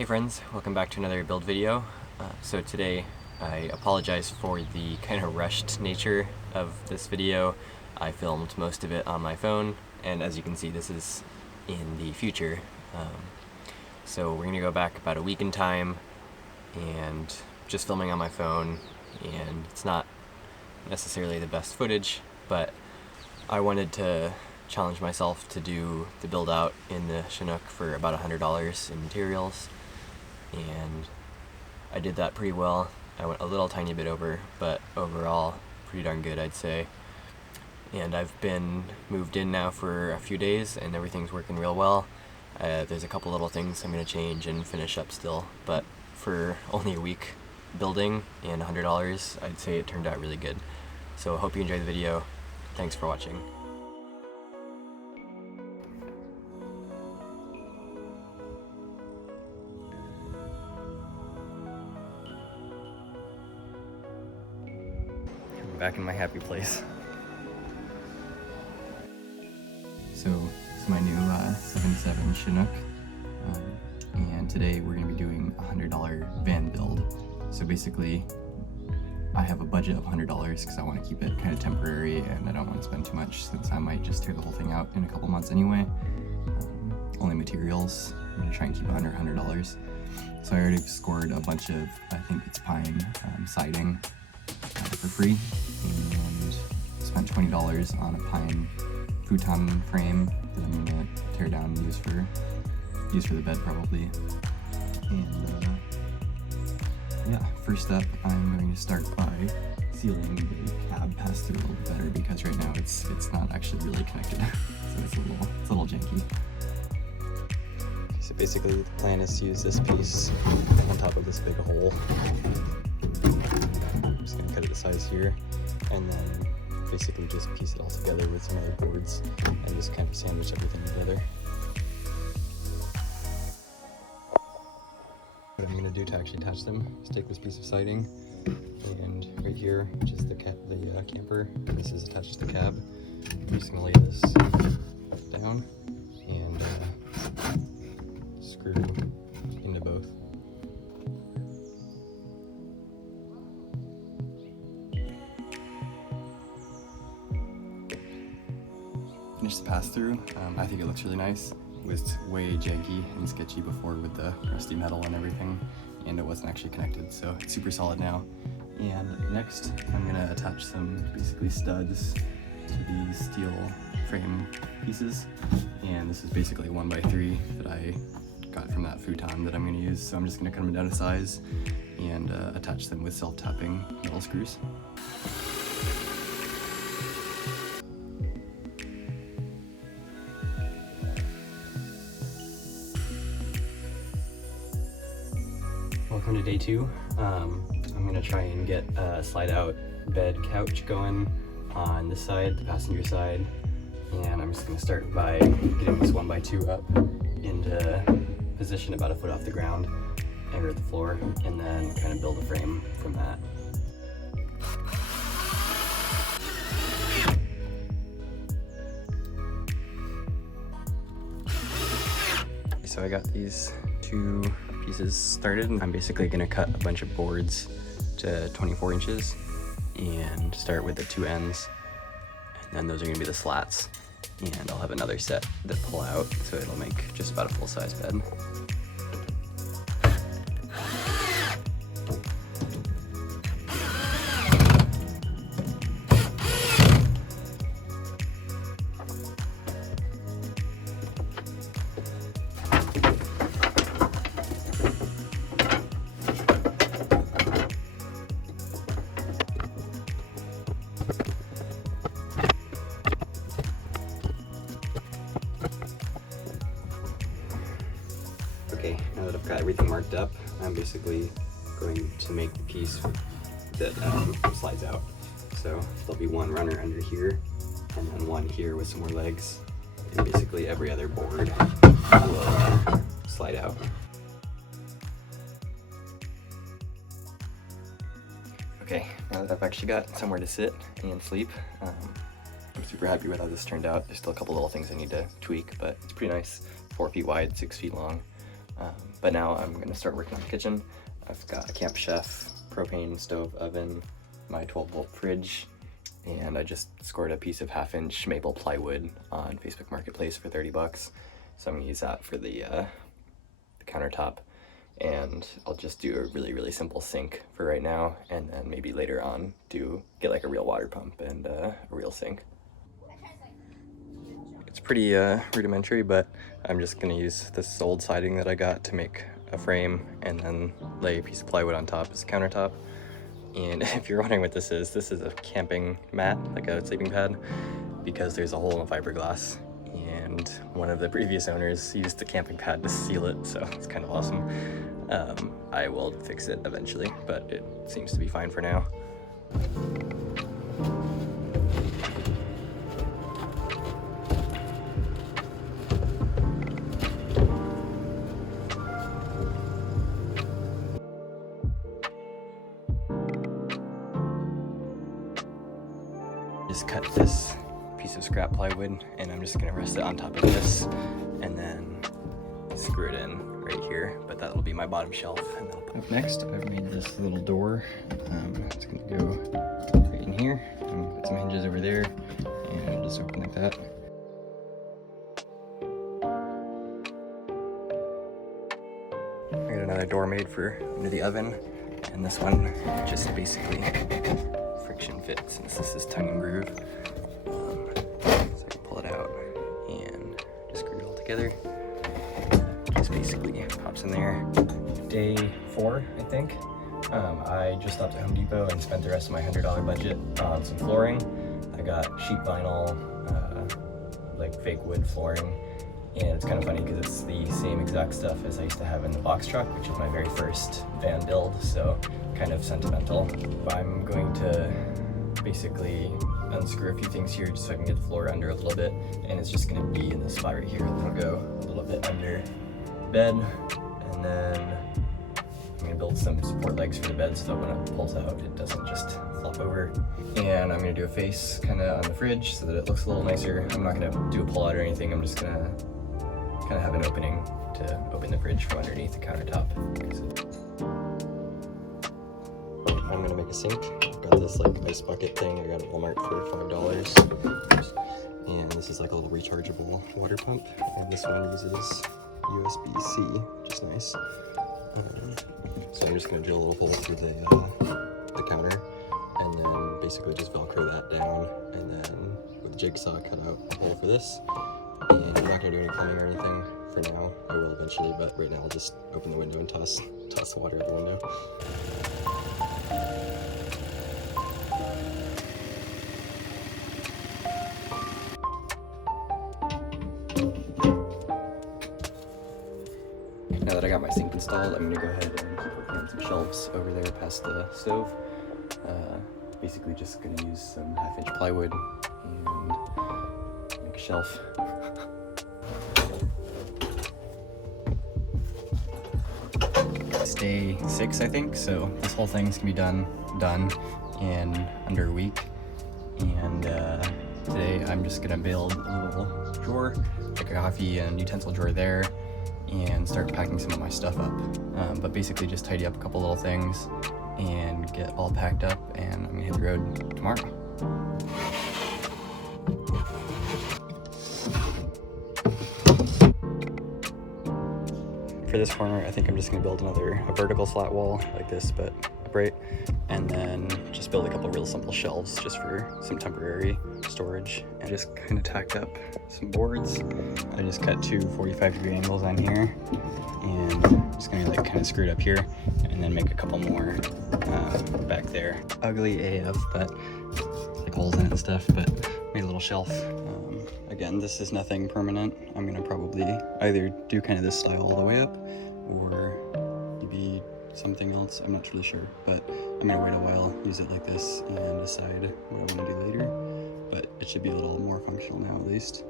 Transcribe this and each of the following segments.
Hey friends, welcome back to another build video. So today I apologize for the kind of rushed nature of this video. I filmed most of it on my phone, and as you can see this is in the future. So we're going to go back about a week in time and just filming on my phone, and it's not necessarily the best footage, but I wanted to challenge myself to do the build out in the Chinook for about $100 in materials. And I did that pretty well. I went a little tiny bit over, but overall pretty darn good, I'd say. And I've been moved in now for a few days and everything's working real well. There's a couple little things I'm going to change and finish up still, but for only a week building and $100, I'd say it turned out really good. So I hope you enjoyed the video. Thanks for watching. Back in my happy place. So it's my new 77 Chinook, and today we're going to be doing a $100 van build. So basically I have a budget of $100 because I want to keep it kind of temporary and I don't want to spend too much since I might just tear the whole thing out in a couple months anyway. Only materials, I'm going to try and keep it under $100. So I already scored a bunch of, I think it's pine siding for free, and spent $20 on a pine futon frame that I'm gonna tear down and use for the bed probably. And yeah, first up I'm going to start by sealing the cab pass through a little bit better because right now it's not actually really connected, so it's a little janky. So basically the plan is to use this piece on top of this big hole. I'm just going to cut it to size here, and then basically just piece it all together with some other boards and just kind of sandwich everything together. What I'm going to do to actually attach them is take this piece of siding, and right here, which is the camper, this is attached to the cab. I'm just going to lay this down and screw into both. Finished the pass-through. I think it looks really nice. It was way janky and sketchy before with the rusty metal and everything, and it wasn't actually connected, so it's super solid now. And next, I'm gonna attach some basically studs to these steel frame pieces, and this is basically a 1x3 that I got from that futon that I'm gonna use, so I'm just gonna cut them down to size and attach them with self-tapping metal screws. Welcome to day 2. I'm going to try and get a slide out bed couch going on this side, the passenger side, and I'm just going to start by getting this 1x2 up into position about a foot off the ground or the floor, and then kind of build a frame from that. So I got these two pieces started, and I'm basically going to cut a bunch of boards to 24 inches and start with the two ends, and then those are going to be the slats, and I'll have another set that pull out, so it'll make just about a full-size bed. Okay, now that I've got everything marked up, I'm basically going to make the piece that slides out. So there'll be one runner under here, and then one here with some more legs, and basically every other board will slide out. Okay, now that I've actually got somewhere to sit and sleep, I'm super happy with how this turned out. There's still a couple little things I need to tweak, but it's pretty nice. 4 feet wide, 6 feet long. But now I'm gonna start working on the kitchen. I've got a Camp Chef propane stove oven, my 12-volt fridge, and I just scored a piece of 1/2-inch maple plywood on Facebook Marketplace for 30 bucks. So I'm gonna use that for the countertop, and I'll just do a really simple sink for right now, and then maybe later on get like a real water pump and a real sink. It's pretty rudimentary, but I'm just gonna use this old siding that I got to make a frame and then lay a piece of plywood on top as a countertop. And if you're wondering what this is a camping mat, like a sleeping pad, because there's a hole in the fiberglass, and one of the previous owners used the camping pad to seal it, so it's kind of awesome. I will fix it eventually, but it seems to be fine for now. Just cut this piece of scrap plywood, and I'm just gonna rest it on top of this and then screw it in right here, but that'll be my bottom shelf. And up next, I've made this little door. It's gonna go right in here, and put some hinges over there, and it'll just open like that. I got another door made for under the oven, and this one just basically friction fit since this is tongue and groove. So I can pull it out and just screw it all together. Just basically pops in there. Day 4, I think. I just stopped at Home Depot and spent the rest of my $100 budget on some flooring. I got sheet vinyl, like fake wood flooring, and it's kind of funny because it's the same exact stuff as I used to have in the box truck, which is my very first van build, so kind of sentimental. I'm going to basically unscrew a few things here just so I can get the floor under a little bit, and it's just going to be in this spot right here. It'll go a little bit under the bed, and then I'm going to build some support legs for the bed so that when it pulls out it doesn't just flop over. And I'm going to do a face kind of on the fridge so that it looks a little nicer. I'm not going to do a pull out or anything, I'm just going to kind of have an opening to open the fridge from underneath the countertop. I'm gonna make a sink. I've got this like ice bucket thing I got at Walmart for $5, and this is like a little rechargeable water pump, and this one uses USB-C, which is nice. So I'm just gonna drill a little hole through the counter, and then basically just Velcro that down, and then with jigsaw cut out a hole for this. And I'm not gonna do any plumbing or anything for now. I will eventually, but right now I'll just open the window and toss the water out the window. Now that I got my sink installed, I'm gonna go ahead and keep working on some shelves over there past the stove. Basically just gonna use some 1/2-inch plywood and make a shelf. It's day 6, I think, so this whole thing's gonna be done in under a week. And today I'm just gonna build a little drawer, like a coffee and utensil drawer there, and start packing some of my stuff up. But basically just tidy up a couple little things and get all packed up, and I'm gonna hit the road tomorrow. For this corner, I think I'm just gonna build a vertical slat wall like this, but upright, and then just build a couple real simple shelves just for some temporary storage. And just kind of tacked up some boards. I just cut 2 45-degree angles on here, and I'm just gonna like kind of screw it up here, and then make a couple more back there. Ugly AF, but like holes in it and stuff, but made a little shelf. Again, this is nothing permanent. I'm gonna probably either do kind of this style all the way up, or maybe something else. I'm not really sure, but I'm gonna wait a while, use it like this, and decide what I want to do later. But it should be a little more functional now, at least.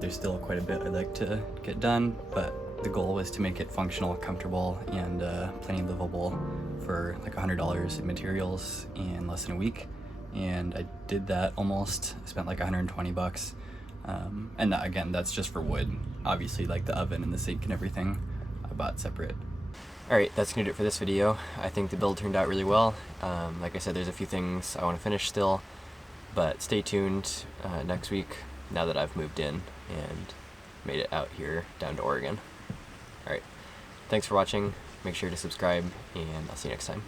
There's still quite a bit I'd like to get done, but the goal was to make it functional, comfortable, and plenty livable for like $100 in materials in less than a week. And I did that almost. I spent like 120 bucks. And again, that's just for wood. Obviously, like the oven and the sink and everything, I bought separate. Alright, that's going to do it for this video. I think the build turned out really well. Like I said, there's a few things I want to finish still, but stay tuned next week now that I've moved in and made it out here down to Oregon. Alright, thanks for watching. Make sure to subscribe, and I'll see you next time.